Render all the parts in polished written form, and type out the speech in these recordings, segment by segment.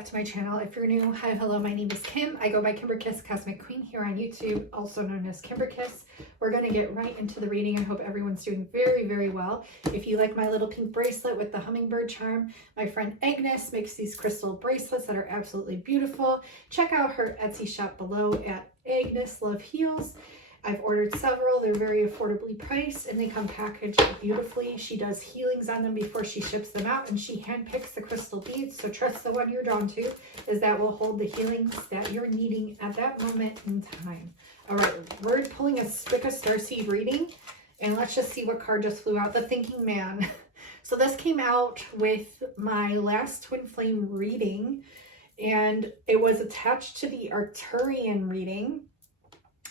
back to my channel. If you're new, hi, hello, my name is Kim. I go by Kimberkiss Cosmic Queen here on YouTube, also known as Kimberkiss. We're going to get right into the reading. I hope everyone's doing very, very well. If you like my little pink bracelet with the hummingbird charm, my friend Agnes makes these crystal bracelets that are absolutely beautiful. Check out her Etsy shop below at Agnes Love Heals. I've ordered several. They're very affordably priced and they come packaged beautifully. She does healings on them before she ships them out, and she handpicks the crystal beads. So trust the one you're drawn to, is that will hold the healings that you're needing at that moment in time. All right, we're pulling a Spica Starseed reading, and let's just see what card just flew out. The Thinking Man. So this came out with my last twin flame reading, and it was attached to the Arcturian reading.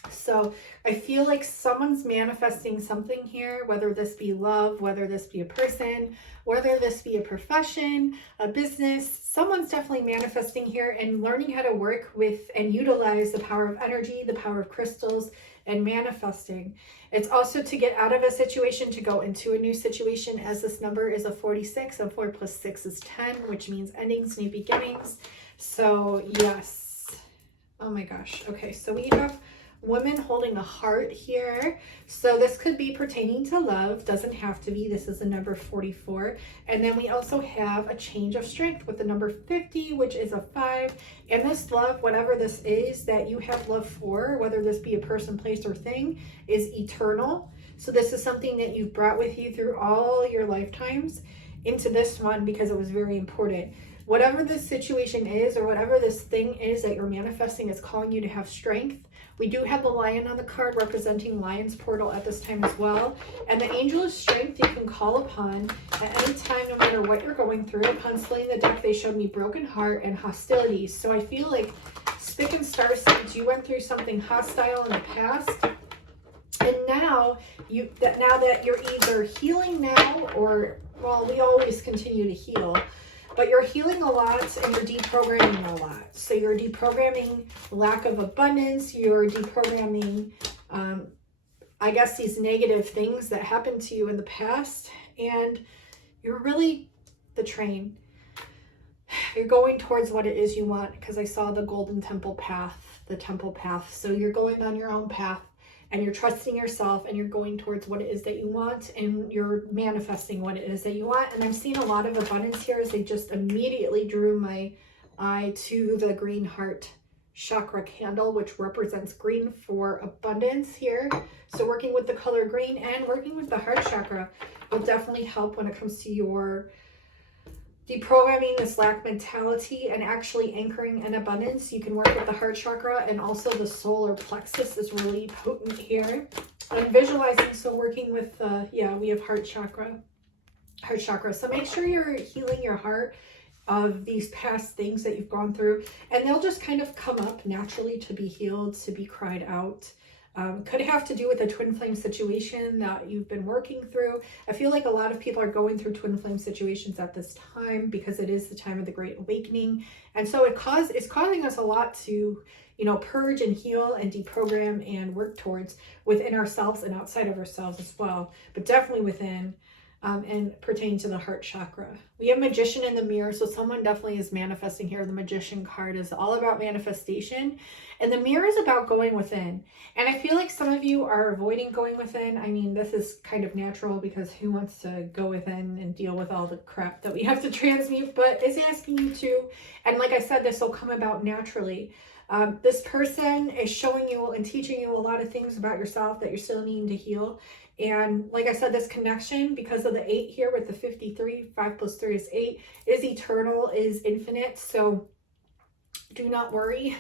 So I feel like someone's manifesting something here, whether this be love, whether this be a person, whether this be a profession, a business. Someone's definitely manifesting here and learning how to work with and utilize the power of energy, the power of crystals, and manifesting. It's also to get out of a situation to go into a new situation, as this number is a 46, and 4 plus 6 is 10, which means endings, new beginnings. So yes. Oh my gosh. Okay, so we have women holding a heart here. So this could be pertaining to love, doesn't have to be. This is the number 44. And then we also have a change of strength with the number 50, which is a 5. And this love, whatever this is that you have love for, whether this be a person, place, or thing, is eternal. So this is something that you've brought with you through all your lifetimes into this one because it was very important. Whatever this situation is, or whatever this thing is that you're manifesting, is calling you to have strength. We do have the lion on the card representing Lion's Portal at this time as well. And the angel of strength you can call upon at any time, no matter what you're going through. Upon slaying the deck, they showed me broken heart and hostilities. So I feel like Spica Starseed, you went through something hostile in the past. And now that you're either healing now, or, well, we always continue to heal, but you're healing a lot and you're deprogramming a lot. So you're deprogramming lack of abundance. You're deprogramming, I guess, these negative things that happened to you in the past. And you're really the train. You're going towards what it is you want, because I saw the golden temple path, the temple path. So you're going on your own path. And you're trusting yourself, and you're going towards what it is that you want, and you're manifesting what it is that you want. And I'm seeing a lot of abundance here, as they just immediately drew my eye to the green heart chakra candle, which represents green for abundance here. So working with the color green and working with the heart chakra will definitely help when it comes to your deprogramming this lack mentality and actually anchoring in abundance. You can work with the heart chakra, and also the solar plexus is really potent here. I'm visualizing, so working with we have heart chakra. So make sure you're healing your heart of these past things that you've gone through, and they'll just kind of come up naturally to be healed, to be cried out. Could have to do with a twin flame situation that you've been working through. I feel like a lot of people are going through twin flame situations at this time, because it is the time of the Great Awakening. And so it's causing us a lot to, purge and heal and deprogram and work towards within ourselves and outside of ourselves as well, but definitely within. And pertaining to the heart chakra. We have Magician in the mirror, so someone definitely is manifesting here. The Magician card is all about manifestation, and the mirror is about going within. And I feel like some of you are avoiding going within. I mean, this is kind of natural, because who wants to go within and deal with all the crap that we have to transmute, but it's asking you to. And like I said, this will come about naturally. This person is showing you and teaching you a lot of things about yourself that you're still needing to heal. And like I said, this connection, because of the 8 here with the 53, 5 plus 3 is 8, is eternal, is infinite. So do not worry.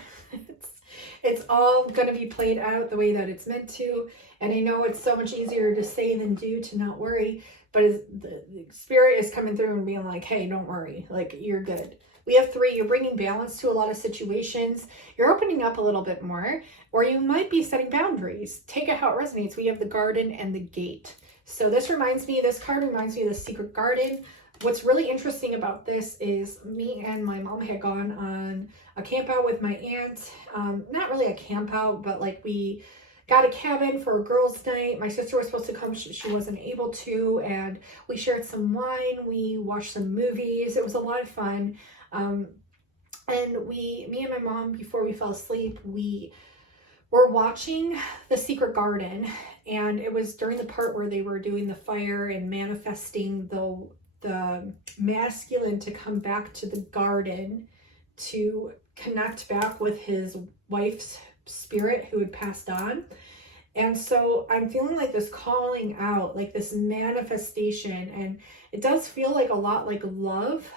It's all going to be played out the way that it's meant to. And I know it's so much easier to say than do to not worry. But the spirit is coming through and being like, hey, don't worry. Like, you're good. We have 3. You're bringing balance to a lot of situations. You're opening up a little bit more, or you might be setting boundaries. Take it how it resonates. We have the garden and the gate. So this card reminds me of the secret garden. What's really interesting about this is me and my mom had gone on a camp out with my aunt. Not really a camp out, but like we got a cabin for a girls' night. My sister was supposed to come. She wasn't able to. And we shared some wine. We watched some movies. It was a lot of fun. And me and my mom, before we fell asleep, we were watching The Secret Garden, and it was during the part where they were doing the fire and manifesting the masculine to come back to the garden to connect back with his wife's spirit who had passed on. And so I'm feeling like this calling out, like this manifestation, and it does feel like a lot like love,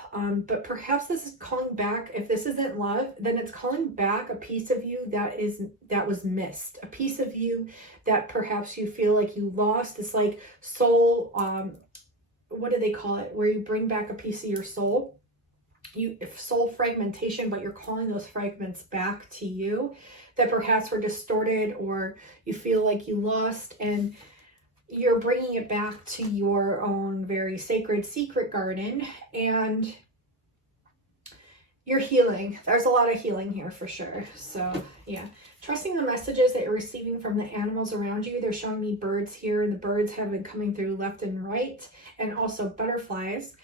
but perhaps this is calling back. If this isn't love, then it's calling back a piece of you that was missed, a piece of you that perhaps you feel like you lost. It's like soul, what do they call it? Where you bring back a piece of your soul. Soul fragmentation, but you're calling those fragments back to you that perhaps were distorted, or you feel like you lost, and you're bringing it back to your own very sacred secret garden, and you're healing. There's a lot of healing here for sure. So yeah, trusting the messages that you're receiving from the animals around you. They're showing me birds here, and the birds have been coming through left and right, and also butterflies.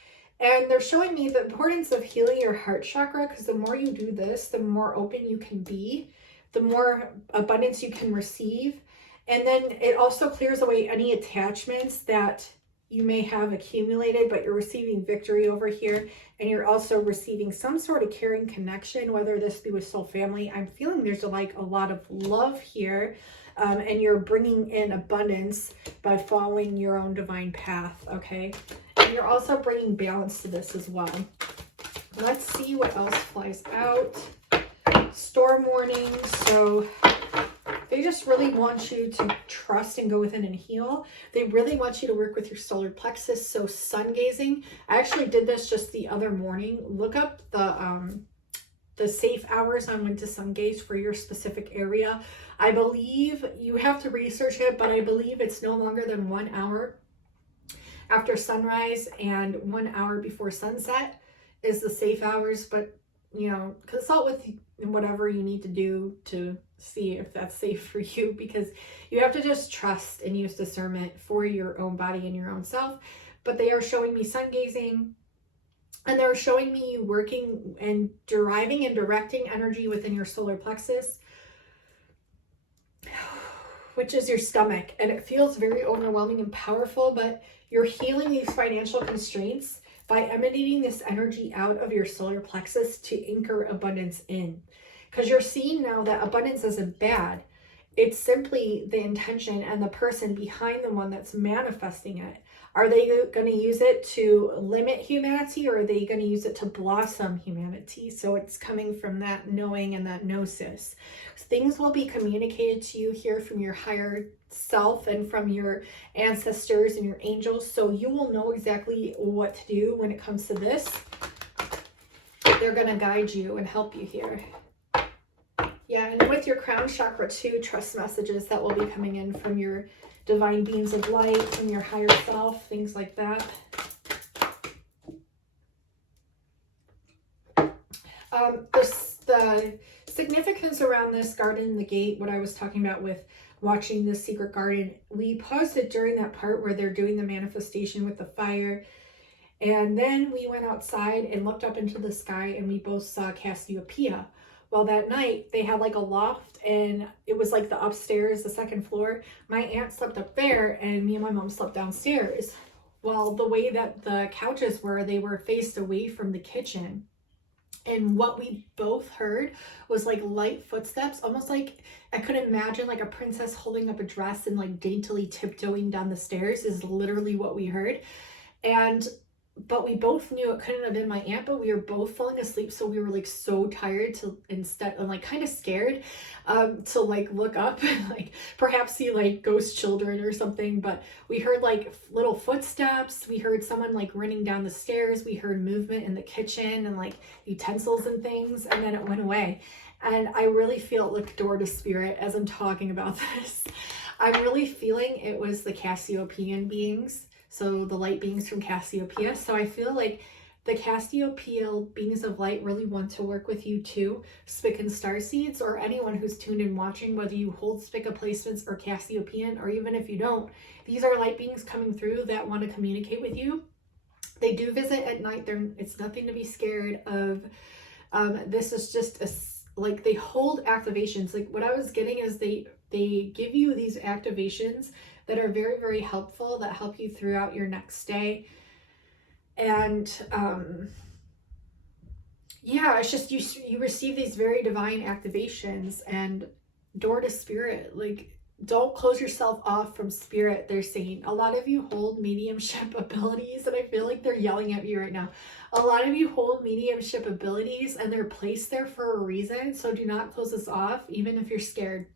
And they're showing me the importance of healing your heart chakra, because the more you do this, the more open you can be, the more abundance you can receive. And then it also clears away any attachments that you may have accumulated, but you're receiving victory over here. And you're also receiving some sort of caring connection, whether this be with soul family. I'm feeling there's like a lot of love here. And you're bringing in abundance by following your own divine path, okay? And you're also bringing balance to this as well. Let's see what else flies out. Storm warnings. So they just really want you to trust and go within and heal. They really want you to work with your solar plexus. So sun gazing. I actually did this just the other morning. Look up the safe hours on when to sun gaze for your specific area. I believe you have to research it, but I believe it's no longer than 1 hour after sunrise and 1 hour before sunset is the safe hours. But, you know, consult with whatever you need to do to see if that's safe for you, because you have to just trust and use discernment for your own body and your own self. But they are showing me sun gazing, and they're showing me you working and deriving and directing energy within your solar plexus, which is your stomach. And it feels very overwhelming and powerful, but you're healing these financial constraints by emanating this energy out of your solar plexus to anchor abundance in. Because you're seeing now that abundance isn't bad. It's simply the intention and the person behind the one that's manifesting it. Are they going to use it to limit humanity, or are they going to use it to blossom humanity? So it's coming from that knowing and that gnosis. Things will be communicated to you here from your higher self and from your ancestors and your angels. So you will know exactly what to do when it comes to this. They're going to guide you and help you here. Yeah, and with your crown chakra too, trust messages that will be coming in from your divine beings of light, from your higher self, things like that. The significance around this garden, the gate, what I was talking about with watching this secret garden, we paused it during that part where they're doing the manifestation with the fire. And then we went outside and looked up into the sky, and we both saw Cassiopeia. Well, that night they had like a loft, and it was like the upstairs, the second floor. My aunt slept up there, and me and my mom slept downstairs. Well, the way that the couches were, they were faced away from the kitchen. And what we both heard was like light footsteps, almost like I could imagine like a princess holding up a dress and like daintily tiptoeing down the stairs is literally what we heard. But we both knew it couldn't have been my aunt, but we were both falling asleep. So we were like so tired to instead, and like kind of scared to like look up and like perhaps see like ghost children or something. But we heard like little footsteps. We heard someone like running down the stairs. We heard movement in the kitchen and like utensils and things. And then it went away. And I really feel like door to spirit as I'm talking about this. I'm really feeling it was the Cassiopeian beings. So the light beings from Cassiopeia. So I feel like the Cassiopeia beings of light really want to work with you too. Spica Starseeds, or anyone who's tuned in watching, whether you hold Spica placements or Cassiopeian, or even if you don't, these are light beings coming through that want to communicate with you. They do visit at night. It's nothing to be scared of. This is just like they hold activations. Like what I was getting is they give you these activations that are very, very helpful, that help you throughout your next day. And yeah, it's just you receive these very divine activations. And door to spirit, like don't close yourself off from spirit. They're saying a lot of you hold mediumship abilities, and I feel like they're yelling at me right now. A lot of you hold mediumship abilities, and they're placed there for a reason. So do not close this off, even if you're scared.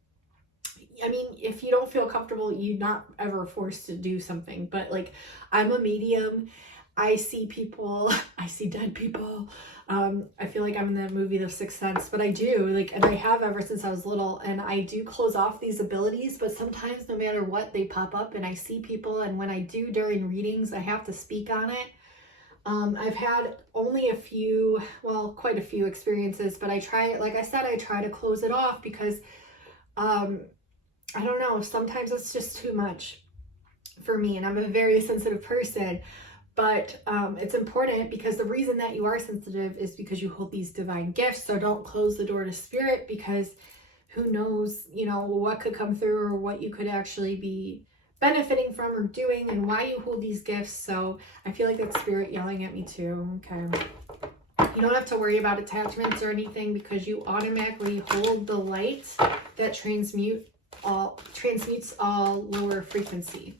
I mean, if you don't feel comfortable, you're not ever forced to do something. But like, I'm a medium. I see people, I see dead people. I feel like I'm in that movie, The Sixth Sense, but I do, like, and I have ever since I was little, and I do close off these abilities, but sometimes no matter what, they pop up and I see people, and when I do during readings, I have to speak on it. I've had only a few, well, quite a few experiences, but I try, like I said, I try to close it off because, I don't know, sometimes it's just too much for me, and I'm a very sensitive person. But it's important because the reason that you are sensitive is because you hold these divine gifts. So don't close the door to spirit, because who knows, you know, what could come through or what you could actually be benefiting from or doing, and why you hold these gifts. So I feel like that's spirit yelling at me too. Okay. You don't have to worry about attachments or anything, because you automatically hold the light that transmutes all lower frequency.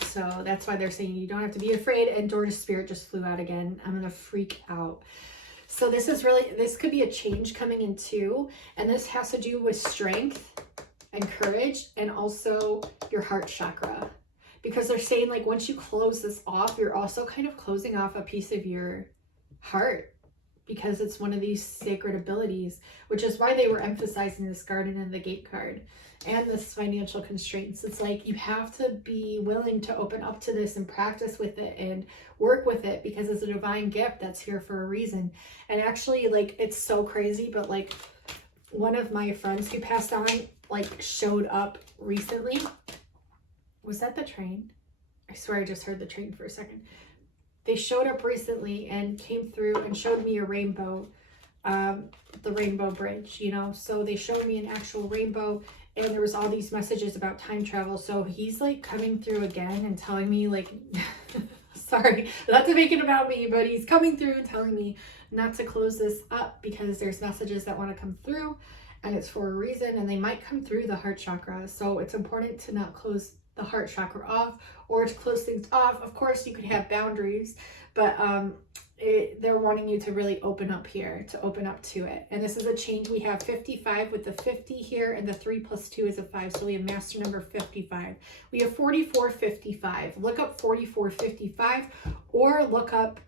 So that's why they're saying you don't have to be afraid. And door to spirit just flew out again. I'm going to freak out. So this is really, this could be a change coming in too. And this has to do with strength and courage, and also your heart chakra. Because they're saying, like, once you close this off, you're also kind of closing off a piece of your heart, because it's one of these sacred abilities, which is why they were emphasizing this Garden and the Gate card and this financial constraints. It's like you have to be willing to open up to this and practice with it and work with it, because it's a divine gift that's here for a reason. And actually, like, it's so crazy, but like one of my friends who passed on, like, showed up recently. Was that the train? I swear I just heard the train for a second. They showed up recently and came through and showed me a rainbow, the rainbow bridge, you know. So they showed me an actual rainbow, and there was all these messages about time travel. So he's like coming through again and telling me, like, sorry, not to make it about me, but he's coming through and telling me not to close this up, because there's messages that want to come through, and it's for a reason, and they might come through the heart chakra. So it's important to not close the heart chakra off, or to close things off. Of course, you could have boundaries, but they're wanting you to really open up here, to open up to it. And this is a change. We have 55 with the 50 here, and the 3 plus 2 is a 5. So we have master number 55. We have 4455. Look up 4455, or look up,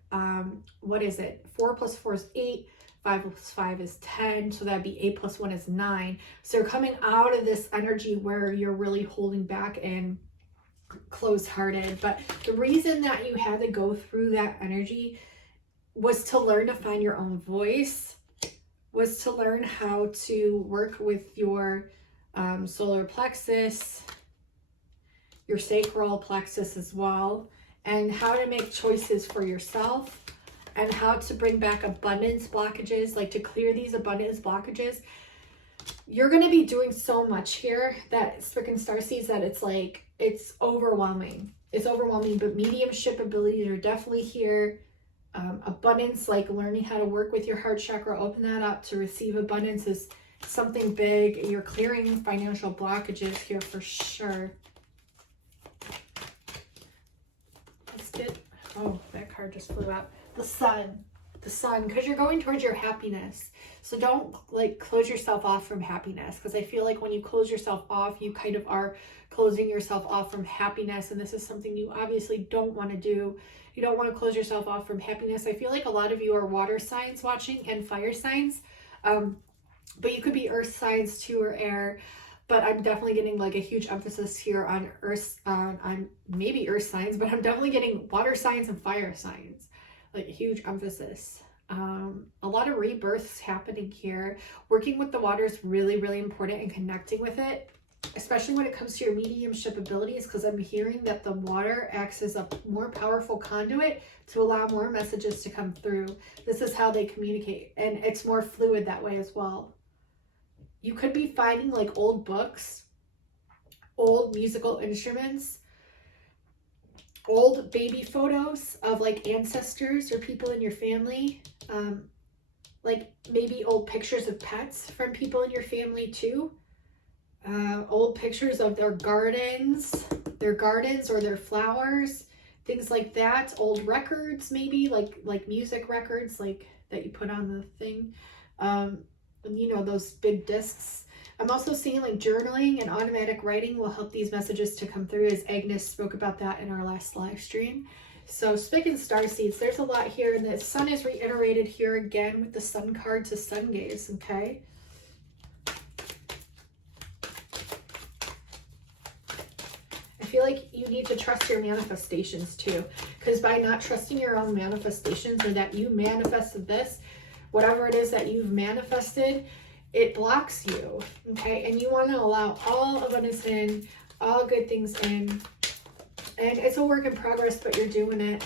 what is it? 4 plus 4 is 8. 5 plus 5 is 10, so that'd be 8 plus 1 is 9. So you're coming out of this energy where you're really holding back and closed-hearted. But the reason that you had to go through that energy was to learn to find your own voice, was to learn how to work with your solar plexus, your sacral plexus as well, and how to make choices for yourself, and how to bring back abundance blockages, like to clear these abundance blockages. You're going to be doing so much here that Spica Starseed, that it's like, it's overwhelming. It's overwhelming, but mediumship abilities are definitely here. Abundance, like learning how to work with your heart chakra, open that up to receive abundance, is something big. You're clearing financial blockages here for sure. Let's get, oh, that card just flew out. The sun, because you're going towards your happiness. So don't like close yourself off from happiness, because I feel like when you close yourself off, you kind of are closing yourself off from happiness. And this is something you obviously don't want to do. You don't want to close yourself off from happiness. I feel like a lot of you are water signs watching, and fire signs, but you could be earth signs too, or air. But I'm definitely getting like a huge emphasis here on earth, on maybe earth signs, but I'm definitely getting water signs and fire signs, like a huge emphasis. A lot of rebirths happening here. Working with the water is really, really important, and connecting with it. especially when it comes to your mediumship abilities, because I'm hearing that the water acts as a more powerful conduit to allow more messages to come through. This is how they communicate, and it's more fluid that way as well. You could be finding like old books, old musical instruments, old baby photos of like ancestors or people in your family, like maybe old pictures of pets from people in your family too. Old pictures of their gardens or their flowers, things like that. Old records, maybe like music records, like that you put on the thing. You know, those big discs. I'm also seeing like journaling and automatic writing will help these messages to come through, as Agnes spoke about that in our last live stream. So Spica Starseeds, there's a lot here, and the sun is reiterated here again with the sun card to sun gaze, okay? I feel like you need to trust your manifestations too, because by not trusting your own manifestations, or that you manifested this, whatever it is that you've manifested, it blocks you, okay? And you want to allow all abundance in, all good things in. And it's a work in progress, but you're doing it.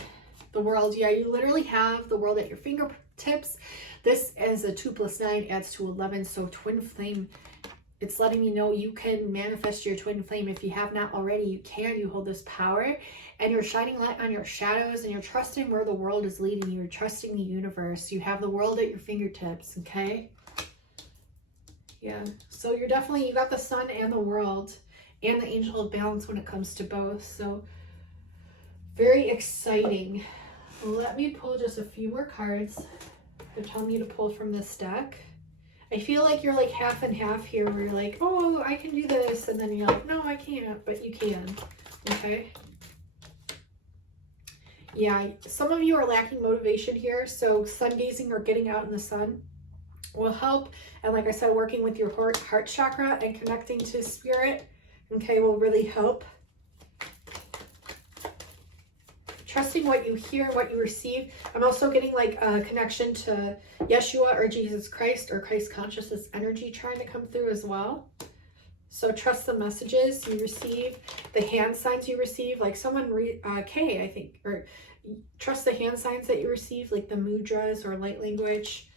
The world, yeah, you literally have the world at your fingertips. This is a 2 + 9 adds to 11, so twin flame. It's letting you know you can manifest your twin flame. If you have not already, you can. You hold this power, and you're shining light on your shadows, and you're trusting where the world is leading you. You're trusting the universe. You have the world at your fingertips, okay? Yeah, so you're definitely, you got the sun and the world and the angel of balance when it comes to both. So very exciting. Let me pull just a few more cards. They're telling me to pull from this deck. I feel like you're like half and half here, where you're like, oh, I can do this, and then you're like, no, I can't, but you can, okay? Yeah, some of you are lacking motivation here, so sun gazing or getting out in the sun will help. And like I said, working with your heart chakra and connecting to spirit, okay, will really help. Trusting what you hear, what you receive. I'm also getting like a connection to Yeshua or Jesus Christ or Christ consciousness energy trying to come through as well. So trust the messages you receive, the hand signs you receive, like someone, Kay, I think, or trust the hand signs that you receive, like the mudras or light language.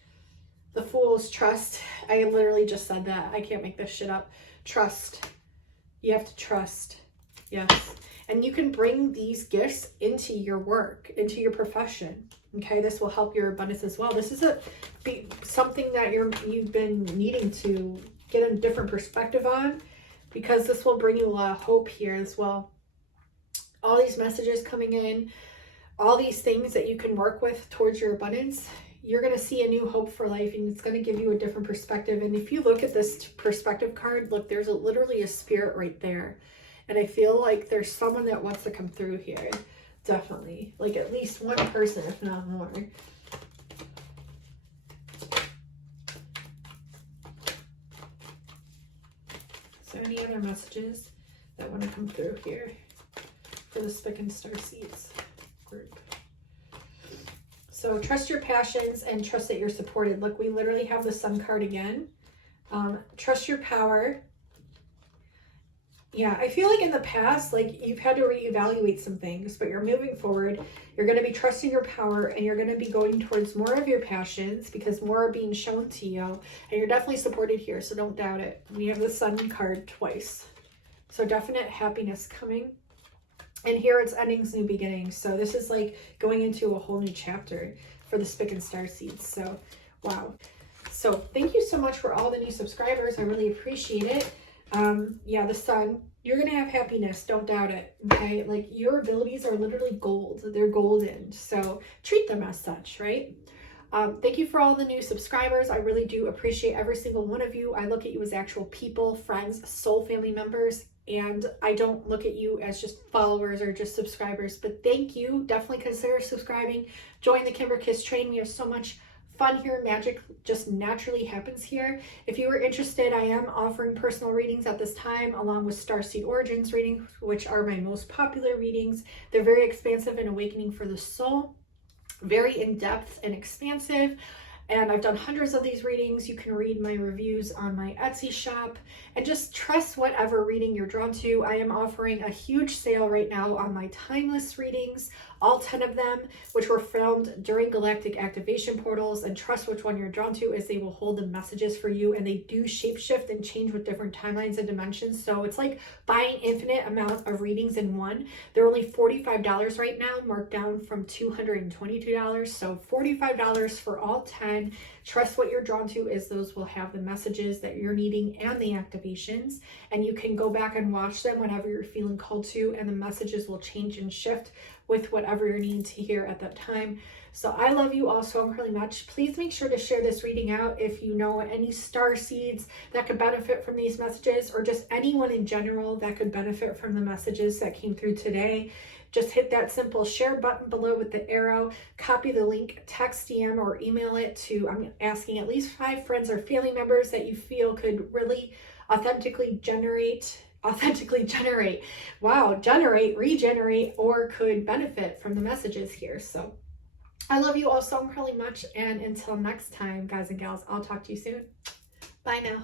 The Fool's, trust. I literally just said that. I can't make this shit up. Trust. You have to trust. Yes. And you can bring these gifts into your work, into your profession. Okay, this will help your abundance as well. This is something that you've been needing to get a different perspective on, because this will bring you a lot of hope here as well. All these messages coming in, all these things that you can work with towards your abundance, you're going to see a new hope for life, and it's going to give you a different perspective. And if you look at this perspective card, look, there's literally a spirit right there. And I feel like there's someone that wants to come through here. Definitely. Like at least one person, if not more. So any other messages that want to come through here for the Spica Starseeds group? So trust your passions and trust that you're supported. Look, we literally have the Sun card again. Trust your power. Yeah, I feel like in the past, like you've had to reevaluate some things, but you're moving forward. You're going to be trusting your power, and you're going to be going towards more of your passions because more are being shown to you. And you're definitely supported here, so don't doubt it. We have the Sun card twice. So definite happiness coming. And here it's endings, new beginnings. So this is like going into a whole new chapter for the Spica Starseeds. So, wow. So thank you so much for all the new subscribers. I really appreciate it. Yeah, the Sun, you're going to have happiness. Don't doubt it. Okay. Like your abilities are literally gold. They're golden. So treat them as such, right? Thank you for all the new subscribers. I really do appreciate every single one of you. I look at you as actual people, friends, soul family members, and I don't look at you as just followers or just subscribers, but thank you. Definitely consider subscribing. Join the Kimberkiss train. We have so much fun here. Magic just naturally happens here. If you are interested, I am offering personal readings at this time, along with Starseed Origins readings, which are my most popular readings. They're very expansive and awakening for the soul, very in-depth and expansive. And I've done hundreds of these readings. You can read my reviews on my Etsy shop and just trust whatever reading you're drawn to. I am offering a huge sale right now on my timeless readings, all 10 of them, which were filmed during galactic activation portals. And trust which one you're drawn to, as they will hold the messages for you, and they do shapeshift and change with different timelines and dimensions. So it's like buying infinite amount of readings in one. They're only $45 right now, marked down from $222. So $45 for all 10. Trust what you're drawn to, as those will have the messages that you're needing and the activations, and you can go back and watch them whenever you're feeling called to, and the messages will change and shift with whatever you're needing to hear at that time. So I love you all so incredibly much. Please make sure to share this reading out if you know any star seeds that could benefit from these messages, or just anyone in general that could benefit from the messages that came through today. Just hit that simple share button below with the arrow, copy the link, text, DM, or email it to, I'm asking at least 5 friends or family members that you feel could really regenerate, or could benefit from the messages here. So I love you all so incredibly much. And until next time, guys and gals, I'll talk to you soon. Bye now.